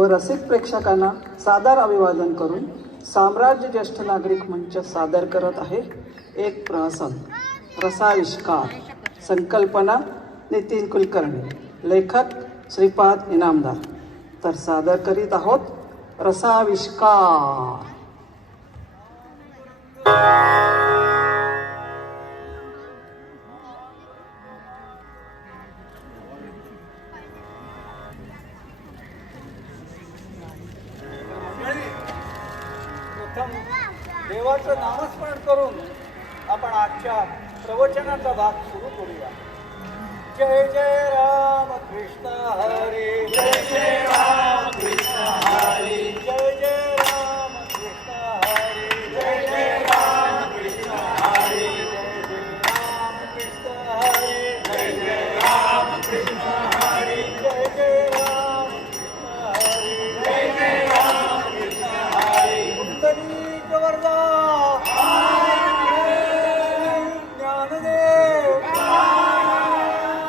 व रसिक प्रेक्षकांना सादर अभिवादन करून साम्राज्य ज्येष्ठ नागरिक मंच सादर करत आहे एक प्रहसन रसाविष्कार. संकल्पना नितीन कुलकर्णी, लेखक श्रीपाद इनामदार. तर सादर करीत आहोत रसाविष्कार. देवाचं नामस्मरण करून आपण आजच्या प्रवचनाचा भाग सुरू करूया. जय जय राम कृष्ण हरी, जय जय राम कृष्ण हरी, जय जय राम कृष्ण हरी, जय जय राम कृष्ण हरी, जय जय राम कृष्ण हरी, जय जय राम कृष्ण हरी, जय जय राम कृष्ण हरी, जय जय राम कृष्ण हरी. कुंडली जवरदा ज्ञानदेव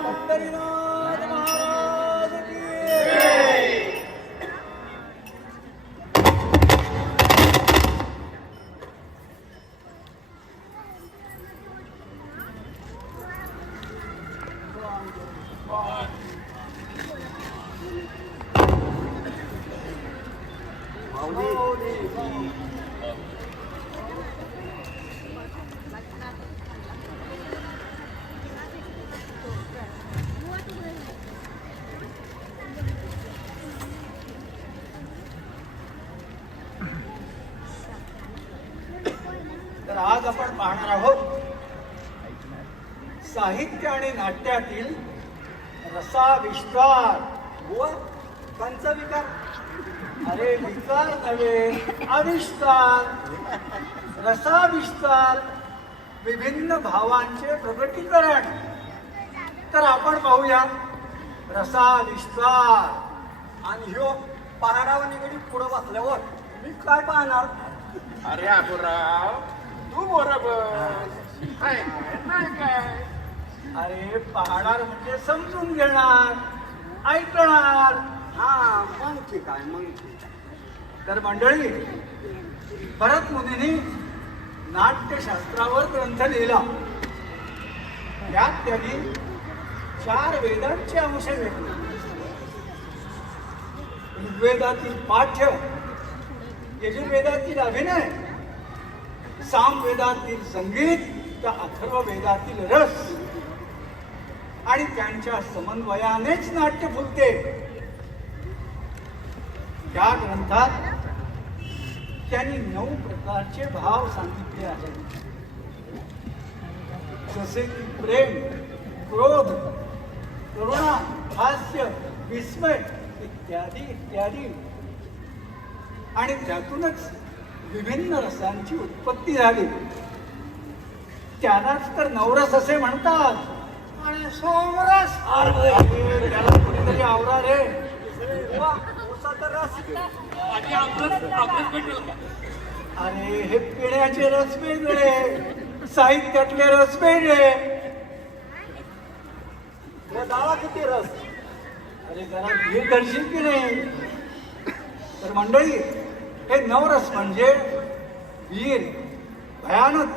पंढरीनाथ महाराज की जय. तर आज आपण पाहणार आहोत साहित्य आणि नाट्यातील रसाविष्कार व पंचविकार. अरे विकार नव्हे, आविष्कार. रसाविष्कार, विभिन्न भावांचे प्रकटीकरण. तर आपण पाहूया रसाविष्कार. आणि ह्यो पहाडावर निगडीत पुढं बसल्यावर मी काय पाहणार? अरे आबूराव, तू बरोबर काय. अरे पाहणार म्हणजे समजून घेणार, ऐकणार. हा मग ठीक आहे, मग ठीक आहे. तर मंडळी, भरत मुनींनी नाट्यशास्त्रावर ग्रंथ लिहिला. त्यात त्यांनी 4 वेदांचे अंश घेतले. ऋग्वेदातील पाठ्य, यजुर्वेदातील अभिनय, सामवेदातील संगीत, त्या अथर्ववेदातील रस आणि त्यांच्या समन्वयानेच नाट्य फुलते. त्या ग्रंथात त्यांनी 9 प्रकारचे भाव सांगितले आहेत. जसे की प्रेम, क्रोध, करुणा, हास्य, विस्मय इत्यादी इत्यादी. आणि त्यातूनच विभिन्न रसांची उत्पत्ती झाली. त्यालाच तर नवरस असे म्हणतात. आणि सोमरस, त्याला कुणीतरी आवरा रे. उसाचा रस. अरे हे पिण्याचे रस वेगळे, साहित्यातले रस वेगळे. दावा किती रस. अरे जरा धीर धरशील की नाही? तर मंडळी, हे नवरस म्हणजे वीर, भयानक,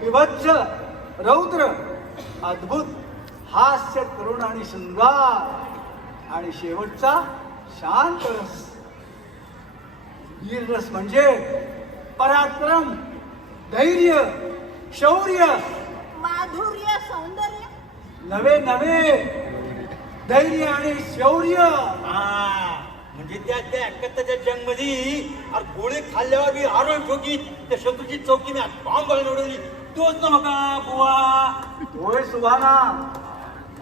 विभत्स, रौद्र, अद्भुत, हास्य, करुण आणि शृंगार आणि शेवटचा शांत रस. वीर रस म्हणजे पराक्रम, धैर्य, शौर्य, माधुर्य, सौंदर्य. नवे नवे धैर्य आणि शौर्य. म्हणजे त्या एकत्याच्या जंगमध्ये गोळे खाल्ल्यावर मी आरोळ ठोकी त्या शत्रूची चौकी मी बॉम्ब निवडवली. तोच नव्हता बुवा. होय सुभाना,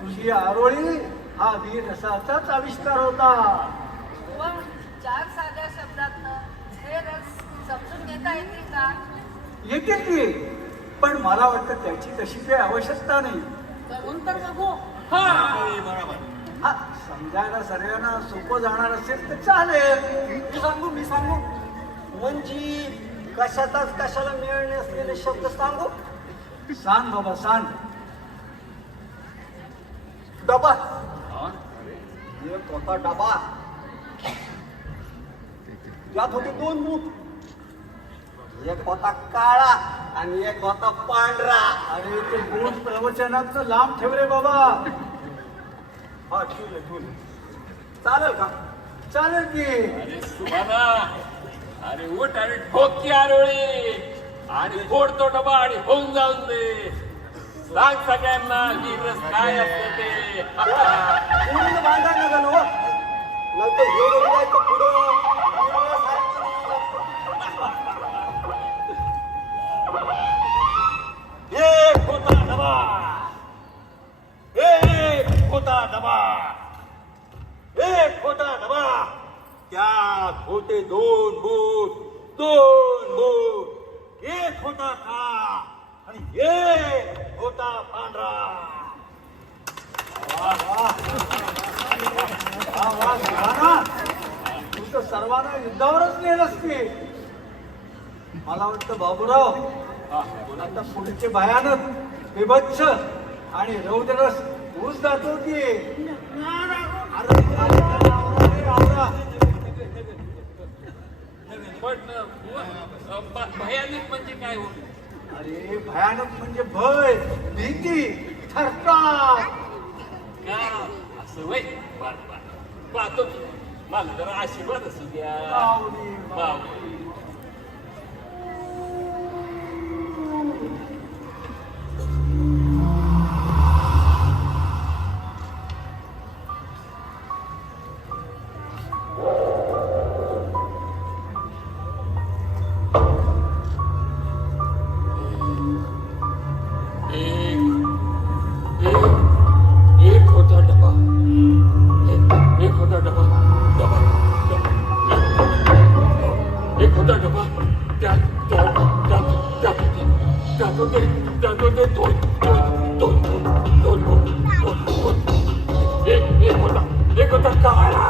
तुझी आरोळी हा वीर रसाचाच आविष्कार होता. व 4 साध्या शब्दातनं हे रस समजून घेता येते का? येते की, पण मला वाटतं त्याची तशी काही आवश्यकता नाही. करून तर बघू. बरोबर. हा, समजायला सगळ्यांना सोपं जाणार असेल तर चालेल. मी सांगू म्हणजे कशातच कशाला मिळ नसलेले शब्द सांगू. सांग बाबा सांग. डबा. एक होता डबा. त्यात होते 2 मूठ. एक होता काळा आणि एक होता पांढरा. अरे ते गुण प्रवचनाचं लांब ठेव रे बाबा. हा ठेवलं. चालेल का? चालेल की. अरे सुभाना, अरे उठ आणि ठोक की आरोळी आणि फोड तो डबा आणि होऊन जाऊन दे. सांग सगळ्यांना वीरस काय असतं ते. पूर्ण बांधा नका नो. नंतर एवढं उडायचं पुढं. एक होता डबा, एक होता डबा, एक होता डबा. त्यात होते 2 बूट, 2 बूट. एक होता काळा आणि एक होता पांढरा. तू तर सर्वांना युद्धावरच नेलंस की. मला वाटतं बाबूराव आता पुढचे भयानक विभत्स आणि रौद्ररस ऊस जातो की. आवरा. पण भयानक म्हणजे काय हो? अरे भयानक म्हणजे भय, भीती, थरकाप. का असं वय बर बर पाहतो की. मला जरा आशीर्वाद असू द्या. माऊली, माऊली. एक होता डबा, एक होता डबा, एक होता डबा. त्यात होते 2 एक होता काळा,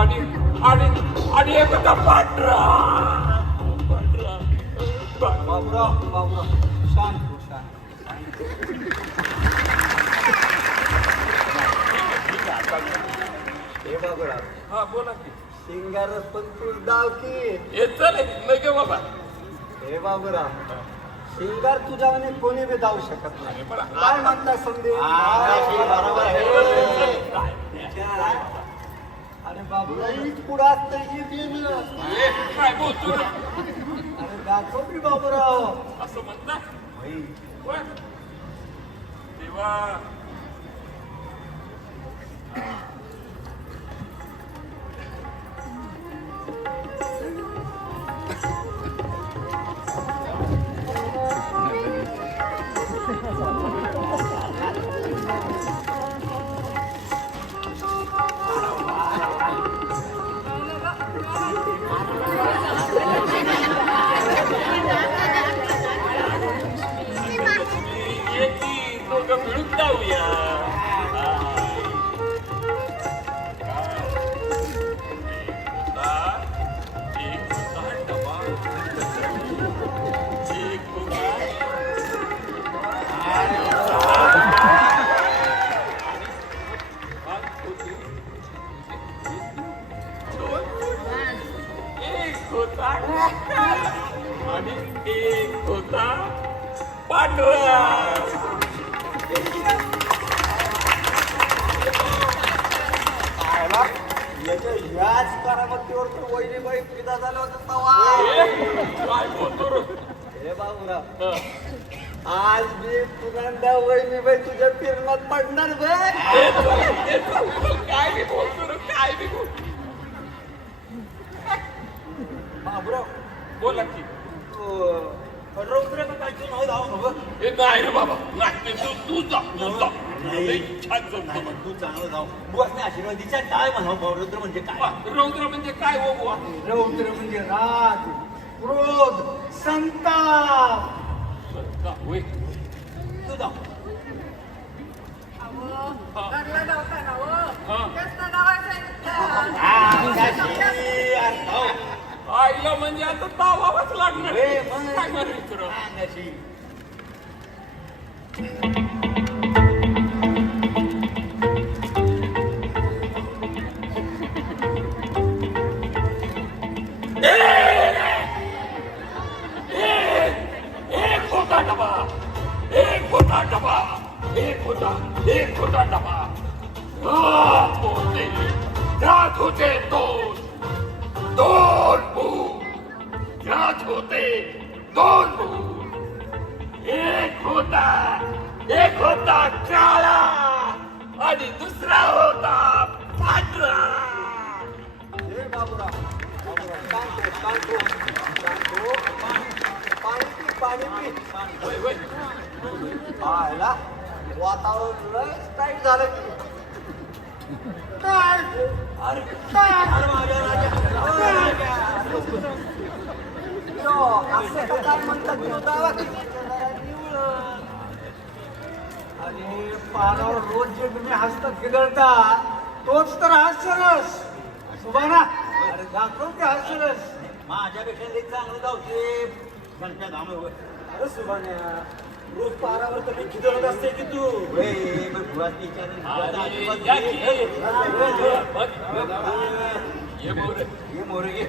आणि एक होता पांढरा. बाबूराव शांत हो, शांत. हे बाबूराव, हा बोला की. शिंगारस पण तूच दाव की. हे चालेल नगे बाबा. हे बाबूराव, शिंगार तुझ्याने कोणी बी जाऊ शकत नाही. काय म्हणता समजे? अरे बाबूराव, हीच पुढं असतं ही देणं. काय बोलतो रे? अरे दाखव की बाबूराव. असं म्हणता बर. तेव्हा दोघं मिळून जाऊया. एक होता डबा, एक होता एक होता आणि एक होता पांढरा. याच करामतीवर तर वहिनीबाई पिदा झालं होतं तवा. काय बोलतो रे? हे बाबूराव, आज मी पुन्हा वहिनीबाई तुझ्या फिरमात पडणार बे. काय बी बोलतो रे, काय बी बोलतो. बाबूराव बोला की. रौद्र का काय नाव धाव हे नाही रे बाबा, नाही ते तू जा. लई छान जमतं बघ. तू चांगलं जाऊ. बुवासने आशीर्वादीच्या काय म्हणावं. रौद्र म्हणजे काय? रौद्र म्हणजे काय हो बुवा? रौद्र म्हणजे राग, क्रोध, संताप. का होय? तू जाऊ. घरला जाताना हा. जास्त नावाचं आईला म्हणजे आता तावावंच लागणार. काय म्हणायचं रे? नशी. एक होता डबा, एक होता डबा, एक होता डबा. त्यात होते दोन भूत, त्यात होते दोन भूत. एक होता काळा आणि दुसरा होता पांढरा. हे बाबूराव, शांत हो. पाणी पी. होय, होय. आयला वातावरण लय टाईट झालं की. अरे माझ्या राजा. असं का काय म्हणतात दावा की? आणि पानावर रोज जे तुम्ही हस्त खिदळता तोच तर हास्यरस. सुभाना, अरे दाखव की हास्यरस. माझ्यापेक्षा लई चांगलं गावते गणप्या धाम. अरे सुभान्या, रोज पारावर तर मी खिदळत असते की तू. अरे, या की. बघ, ये मोरे. हे मोरे घे.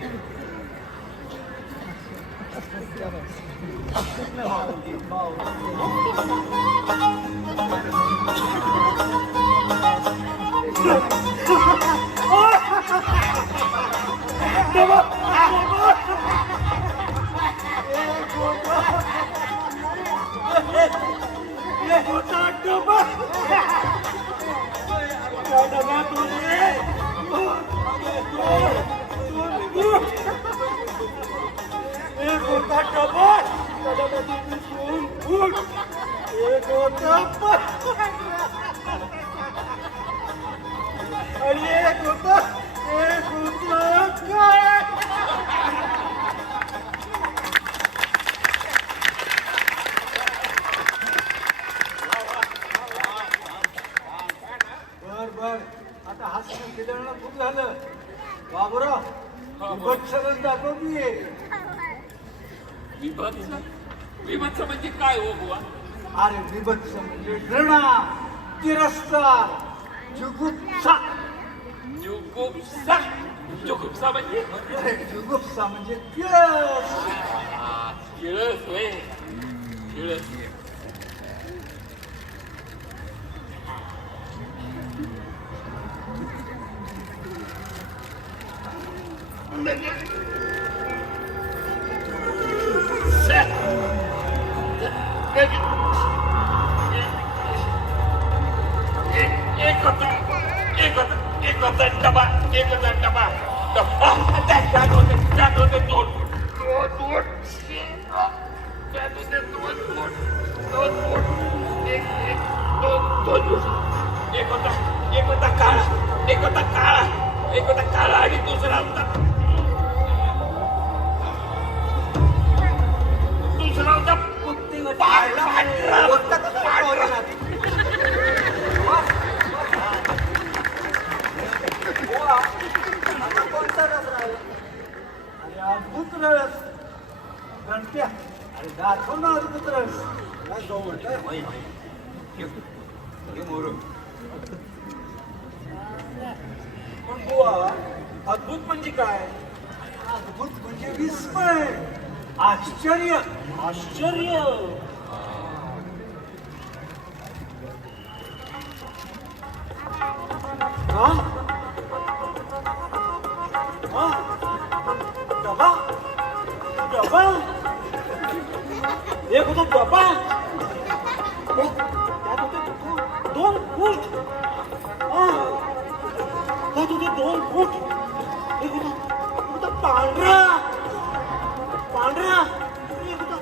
बर आता हास्य खिदळणं खूप झालं. बाबूराव, विभत्सरच दाखव की. विभत्स म्हणजे काय हो बुवा? अरे विभत्स म्हणजे घृणा, तिरस्कार, जुगुप्सा. जुगुप्सा म्हणजे जुगुप्सा म्हणजे किळस. किळस होय. किळस. एक होता डबा. त्यात होते दोन बोट. एक होता काळा आणि दुसरा होता पांढरा. आता कोणता रस राहिला? अरे अद्भुत रस. गणप्या, अरे दाखव ना अद्भुत रस. काय जाऊ म्हटलं? पण बुवा, अद्भुत म्हणजे काय? अद्भुत म्हणजे विस्मय, आश्चर्य. हा? डबा एक होता डबा. त्यात होते दोन फूट. त्यात होते 2 फूट. एक होता पांढरा. एक होता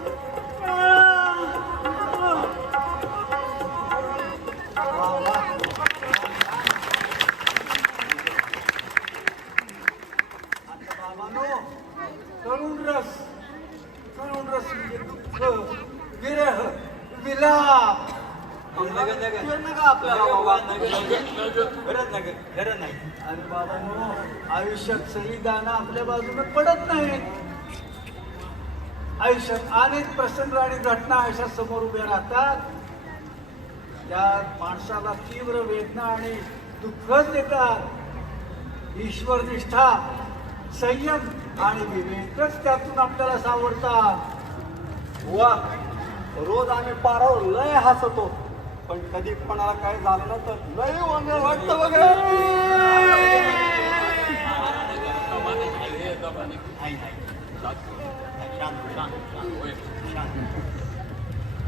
करुण रस म्हणजे दुःख, विरह, विलाप. आपल्याला गरज नाही. अरे बाबांनो, आयुष्यात सगळी गाणं आपल्या बाजूने पडत नाही. आयुष्यात अनेक प्रसंग आणि घटना आयुष्यात समोर उभ्या राहतात. त्या माणसाला तीव्र वेदना आणि दुःखच देतात. ईश्वर निष्ठा संयम आणि विवेकच त्यातून आपल्याला सावरतात. वा, रोज आम्ही पारावर लय हसतो, पण कधी कोणाला काय झालं ना तर लय वांगळ वाटतं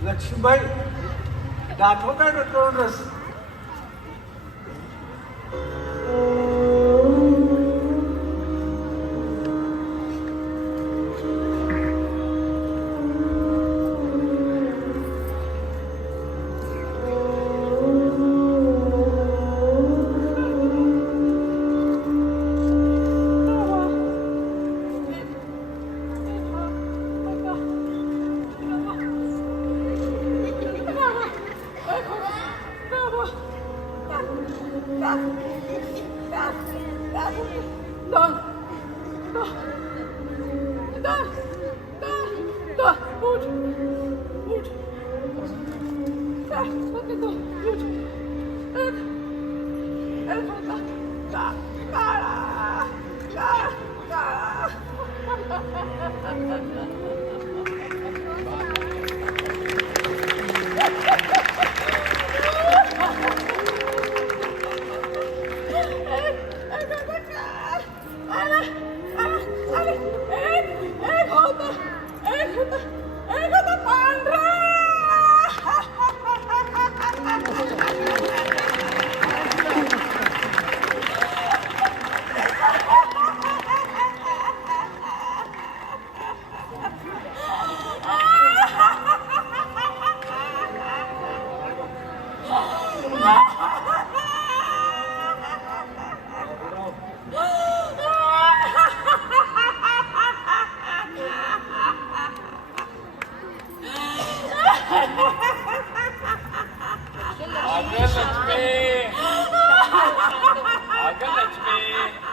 लक्ष्मीबाई दाखव काय करून रस.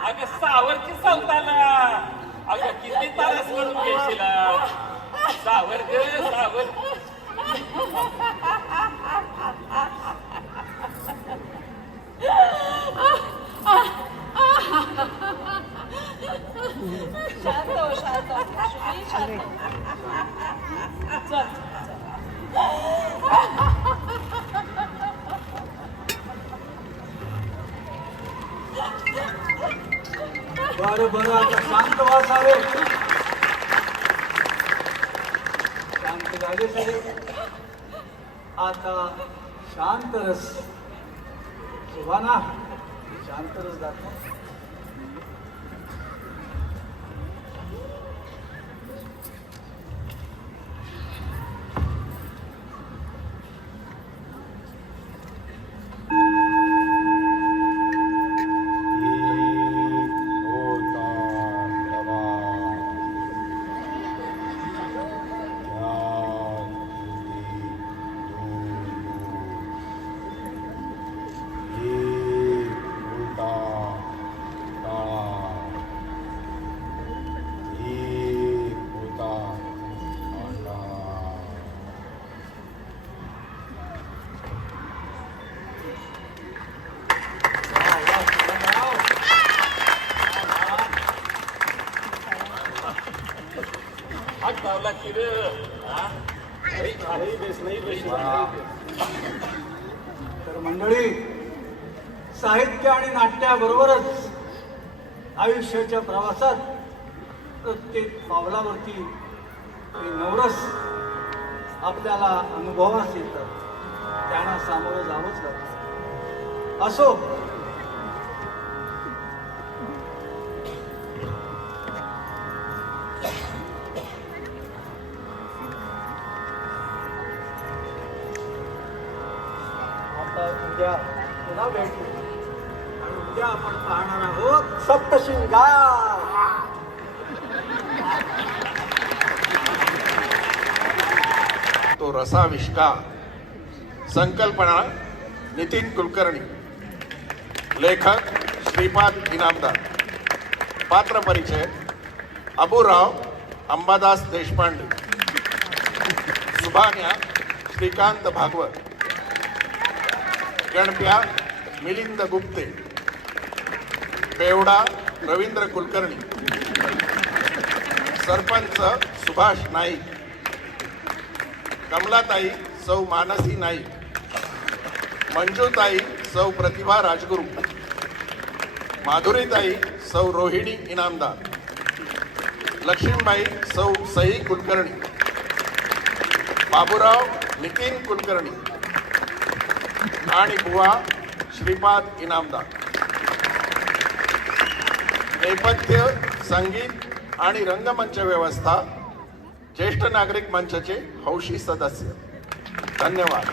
अगं सावरची सावताला अगं किती तारस करून घेशीला सावर ग सावर. शांत हो, शांत हो. लक्ष्मी, शांत हो. चल. बरं आता शांत व्हा सारे. शांत झाले सगळे. आता शांत रस. सुभाना शांत रस दाखव. हात लावला की रे. तर मंडळी, साहित्य आणि नाट्याबरोबरच आयुष्याच्या प्रवासात प्रत्येक पावलावरती हे नवरस आपल्याला अनुभवास येतात. त्यांना सामोरं जावंच लागतं. असो, आता उद्या पुन्हा भेटू आणि उद्या आपण पाहणार आहोत सप्तशृंगार. तो रसाविष्कार. संकल्पना नितीन कुलकर्णी. लेखक श्रीपाद इनामदार. पात्र परिचय अबूराव अंबादास देशपांडे. सुभान्या श्रीकांत भागवत. गणप्या मिलिंद गुप्ते. बेवडा रवींद्र कुलकर्णी, सरपंच सुभाष नाईक, कमलाताई सौ मानसी नाईक, मंजूताई सौ प्रतिभा राजगुरू, माधुरीताई सौ रोहिणी इनामदार, लक्ष्मीबाई सौ सई कुलकर्णी, बाबूराव नितीन कुलकर्णी आणि बुवा श्रीपाद इनामदार. नेपथ्य, संगीत आणि रंगमंच व्यवस्था ज्येष्ठ नागरिक मंचचे हौशी सदस्य. धन्यवाद.